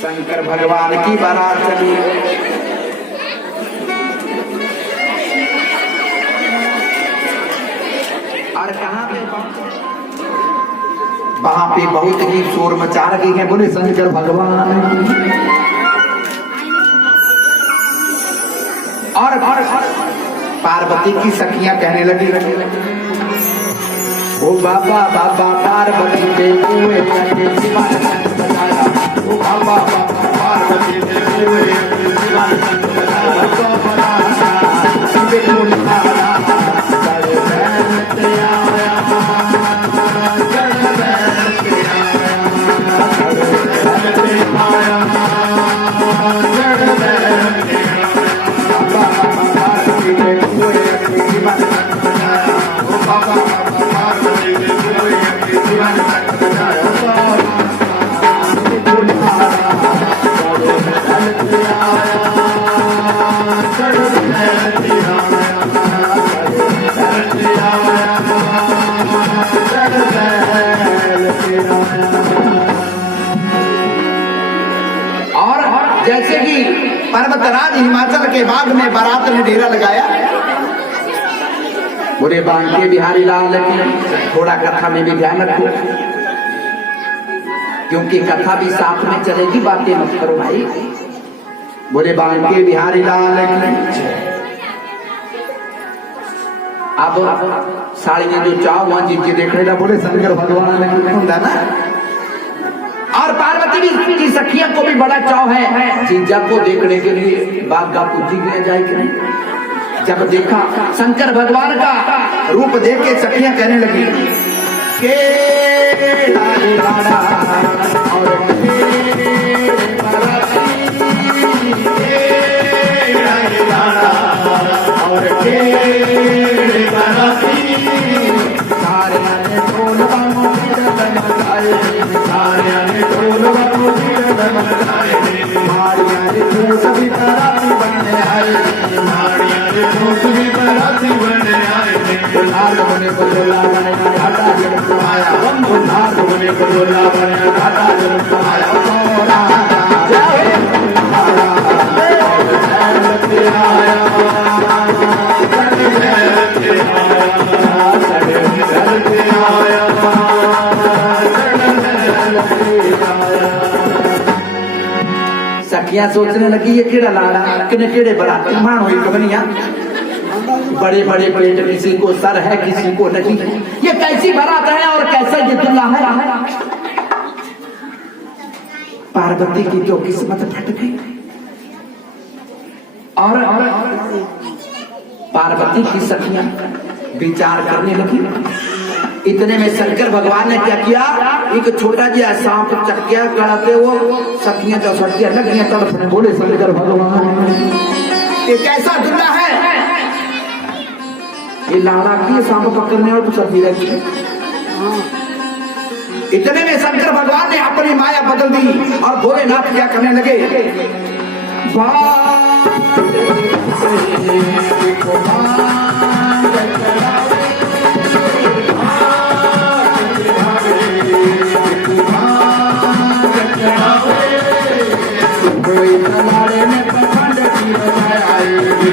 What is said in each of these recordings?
शंकर भगवान की बारात चली। और कहाँ पे वहां पे बहुत ही शोर मचा रही है। बोले शंकर भगवान और पार्वती की सखियां कहने लगी, ओ बाबा बाबा पार्वती देवी हुए शिवाय बताया, ओ बाबा बाबा पार्वती देवी हुए शिवाय जैसे कि पर्वतराज हिमाचल के बाग में बारात ने डेरा लगाया। बोले बांके बिहारी लाल की थोड़ा कथा में भी ध्यान रखो, क्योंकि कथा भी साथ में चलेगी, बातें मत करो भाई। बोले बांके बिहारी लाल की। अब साड़ी में जो चाव वहां जिनके देख रहे, बोले शंकर भगवान होता ना। और पार्वती की सखिया को भी बड़ा चाव है जीजा को देखने के लिए। बाग का पूजी गया जाए कि नहीं। जब देखा शंकर भगवान का रूप देख के सखियां कहने लगी के सखियां सोचने लगी ये केड़ा लाड़ा केड़े बराती मानो एक बनिया, बड़े बड़े पेट, किसी को सर है किसी को नहीं, ये कैसी बारात है और कैसा ये दुल्हा है। पार्वती की तो किस्मत फट गई। और पार्वती की सखियां विचार करने लगी। इतने में शंकर भगवान ने क्या किया, एक छोटा जिहा सांप चक्या करते वो सखियां जो सखियां लगियां तड़पने। बोले शंकर भगवान ये कैसा दुल्हा है, ये लाड़ा की सांप पकड़ने और तो सब्जी रखी। इतने में शंकर भगवान ने अपनी माया बदल दी और भोलेनाथ क्या करने लगे,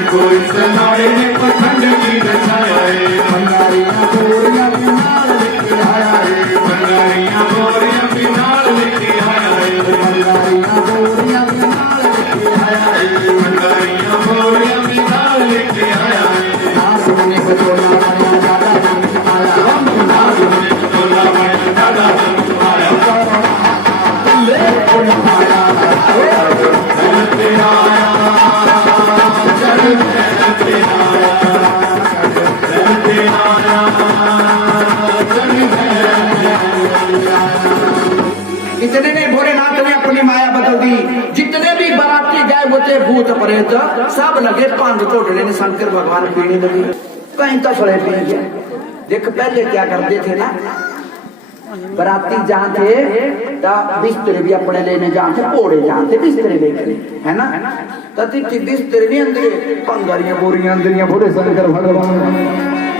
कोई समारे ने पखंड की रचाया है, भंडारियां बोरियां बिनाल लेके आया है, भंडारियां बोरियां बिनाल लेके आया है, भंडारियां बोरियां बिनाल लेके आया है, भंडारियां बोरियां बिनाल लेके आया है। नाचने को बोला माया दादा जन्म आया, नाचने को बोला माया दादा जन्म आया, ले कोई आया, चलते आया बुते भूत प्रेत सब लगे पांच टोटले ने शंकर भगवान पीने लगे कहीं तो सड़े पी गया। देख पहले क्या करते थे ना, बराती जहाँ थे तो बिस्तर भी अपने लेने जहाँ थे, पोड़े जहाँ थे बिस्तर लेके, है ना, तो बिस्तर भी अंदर पंगरियां बोरियां अंदरियां बोले शंकर भगवान।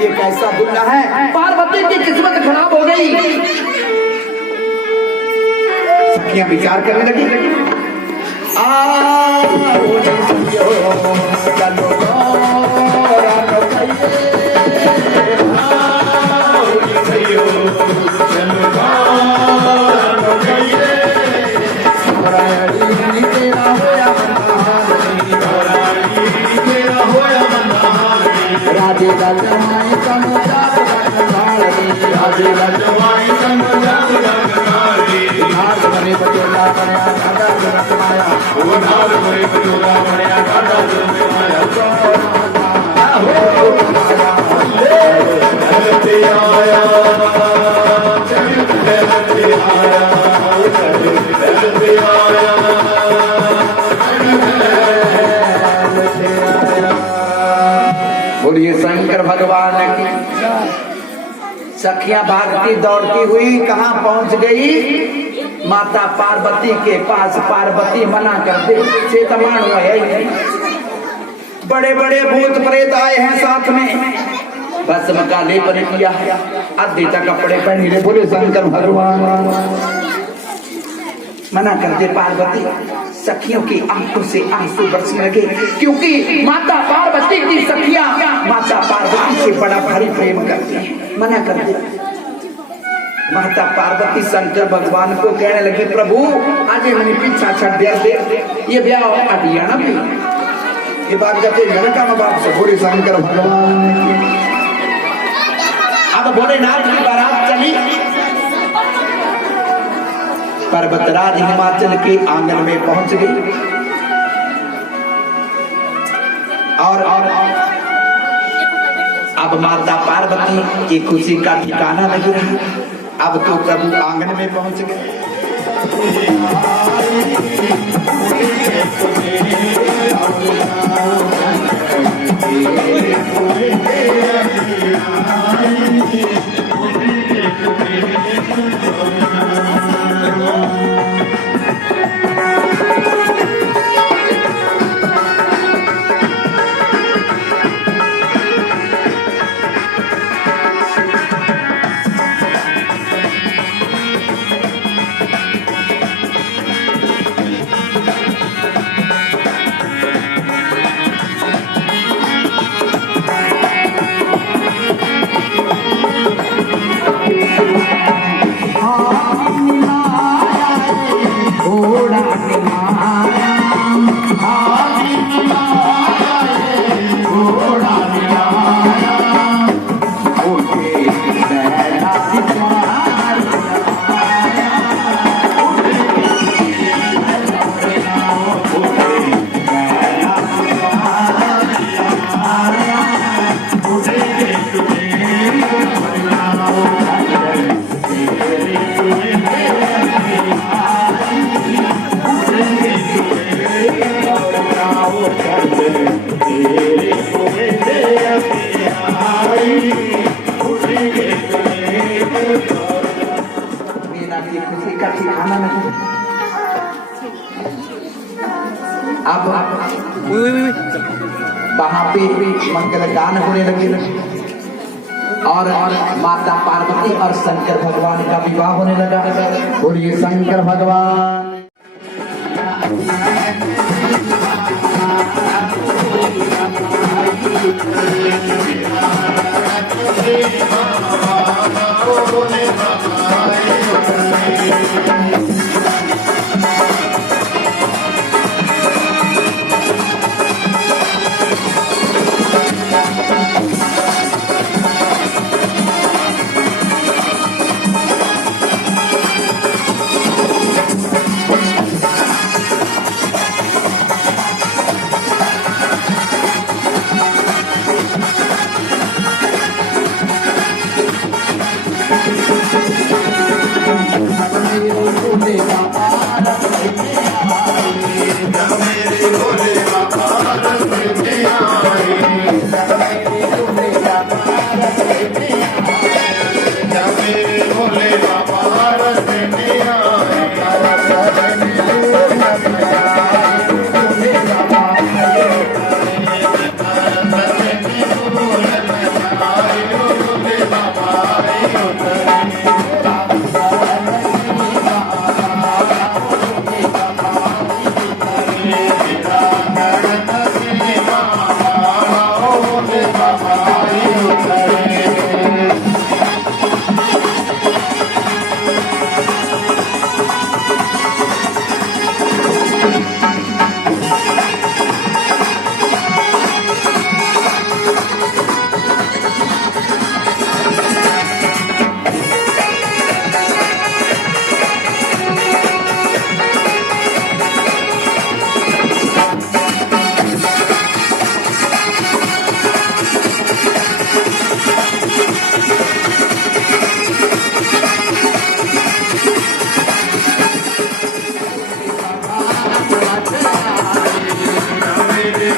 ये कैसा दुल्हा है, पार्वती की किस्मत खराब हो गई। सखियां विचार करने लगी, बोलिए शंकर भगवान की। सखियां भागती दौड़ती हुई कहाँ पहुंच गई, माता पार्वती के पास। पार्वती मना कर दे, चेतमान है, बड़े बड़े भूत प्रेत आए हैं साथ में, बस मका ले पर किया, आधे तक कपड़े पहने ले। बोले शंकर भगवान मना कर दे। पार्वती सखियों की आंखों से आंसू बरसने लगे, क्योंकि माता पार्वती की सखियां माता पार्वती से बड़ा भारी प्रेम करती हैं। मना कर दे। माता पार्वती शंकर भगवान को कहने लगे, प्रभु आज मैंने पीछा छड़ दिया दे, ये ब्याह हटिया ना भी, ये बात जाते लड़का माँ बाप से। बोले शंकर भगवान। अब भोलेनाथ की बारात चली, पर्वतराज हिमाचल के आंगन में पहुंच गई और अब माता पार्वती की खुशी का ठिकाना नहीं रहा। अब तो प्रभु आंगन में पहुंच गए। अब वहां पे मंगल गान होने लगे और माता पार्वती और शंकर भगवान का विवाह होने लगा। बोलिए शंकर भगवान।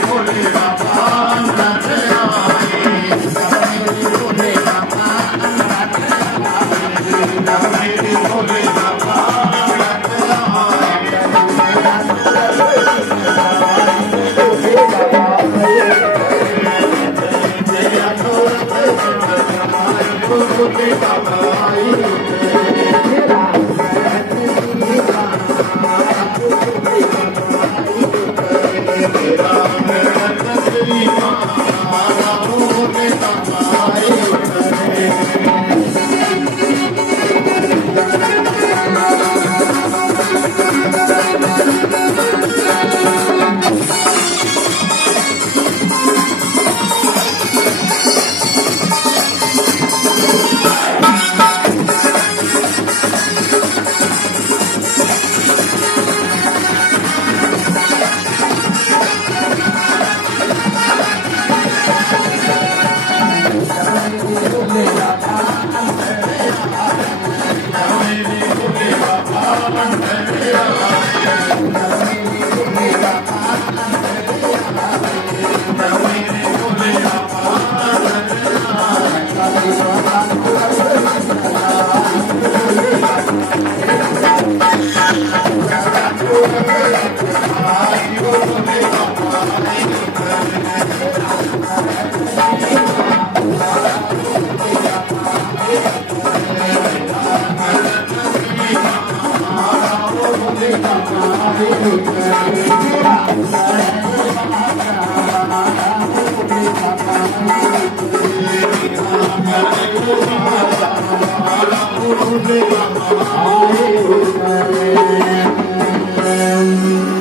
भोले बाबा नच आए भोले बाबा मेरे भोले बाबा भोले बाबा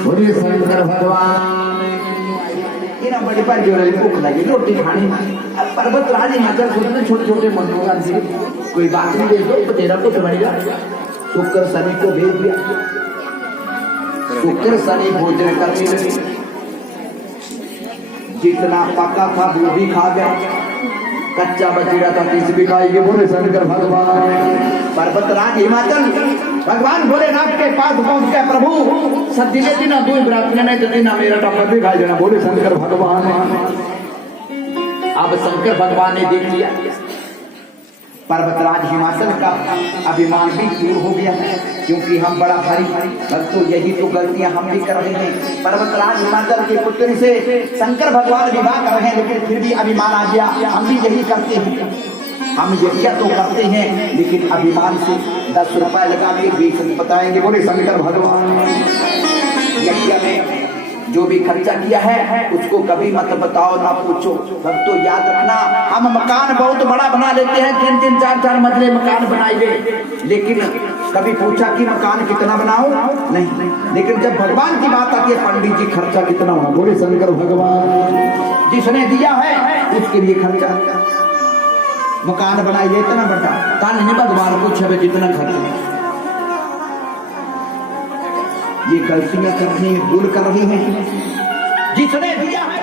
बोलिए शंकर भगवान इना बड़ी पर जो रही भूख लगी रोटी खानी अब पर्वत राज हिमाचल सुनने छोटे छोटे मनोरंजन से कोई बात नहीं दे दो तेरा कुछ बढ़ेगा शुक्र शनि को भेज दिया शुक्र शनि भोजन करने लगे जितना पका था वो भी खा गया कच्चा बचेगा था तीस भी खाएंगे बोले शंकर भगवान पर्वतराज हिमाचल भगवान भोलेनाथ के पास पहुंच गए प्रभु सदिले दिन दो बरात ने नहीं दिन मेरा टप्पर भी खाई देना बोले शंकर भगवान अब शंकर भगवान ने देख लिया पर्वतराज हिमाचल का अभिमान भी दूर हो गया है क्योंकि हम बड़ा भारी भक्तों यही तो गलतियां हम भी कर रहे हैं पर्वतराज हिमाचल के पुत्र से शंकर भगवान विवाह कर रहे हैं लेकिन फिर भी अभिमान आ गया हम भी यही करते हैं हम यज्ञ तो करते हैं लेकिन अभिमान से 10 रुपए लगा के 20 बताएंगे बोले शंकर भगवान यज्ञ में जो भी खर्चा किया है उसको कभी मत बताओ ना पूछो सब तो याद रखना हम मकान बहुत बड़ा बना लेते हैं 3-3 4-4 मंजिले मकान बनाए लेकिन कभी पूछा कि मकान कितना बनाओ नहीं लेकिन जब भगवान की बात आती है पंडित जी खर्चा कितना होना बोले शंकर भगवान जिसने दिया है उसके लिए खर्चा मकान बनाइए इतना बड़ा कान नहीं भगवान पूछे कितना खर्चा ये गलतियां कर रही हैं भूल कर रही हैं जिसने दिया है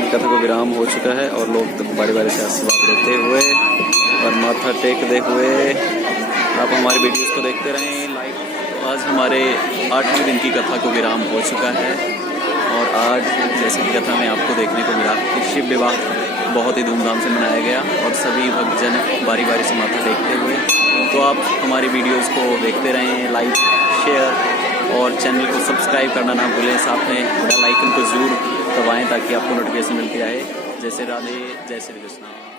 की कथा को विराम हो चुका है और लोग बारी बारी से आशीर्वाद लेते हुए और माथा टेकते हुए आप हमारी वीडियोस को देखते रहें लाइक। तो आज हमारे 8वें दिन की कथा को विराम हो चुका है और आज जैसे कि कथा में आपको देखने को मिला कि शिव विवाह बहुत ही धूमधाम से मनाया गया और सभी भक्तजन बारी बारी से माथा टेकते हुए। तो आप हमारी वीडियोस को देखते रहें, लाइक शेयर और चैनल को सब्सक्राइब करना ना भूलें। साथ में बेल आइकन को जरूर दबाएं ताकि आपको नोटिफिकेशन मिलती रहे। जय श्री राधे, जय श्री कृष्णा।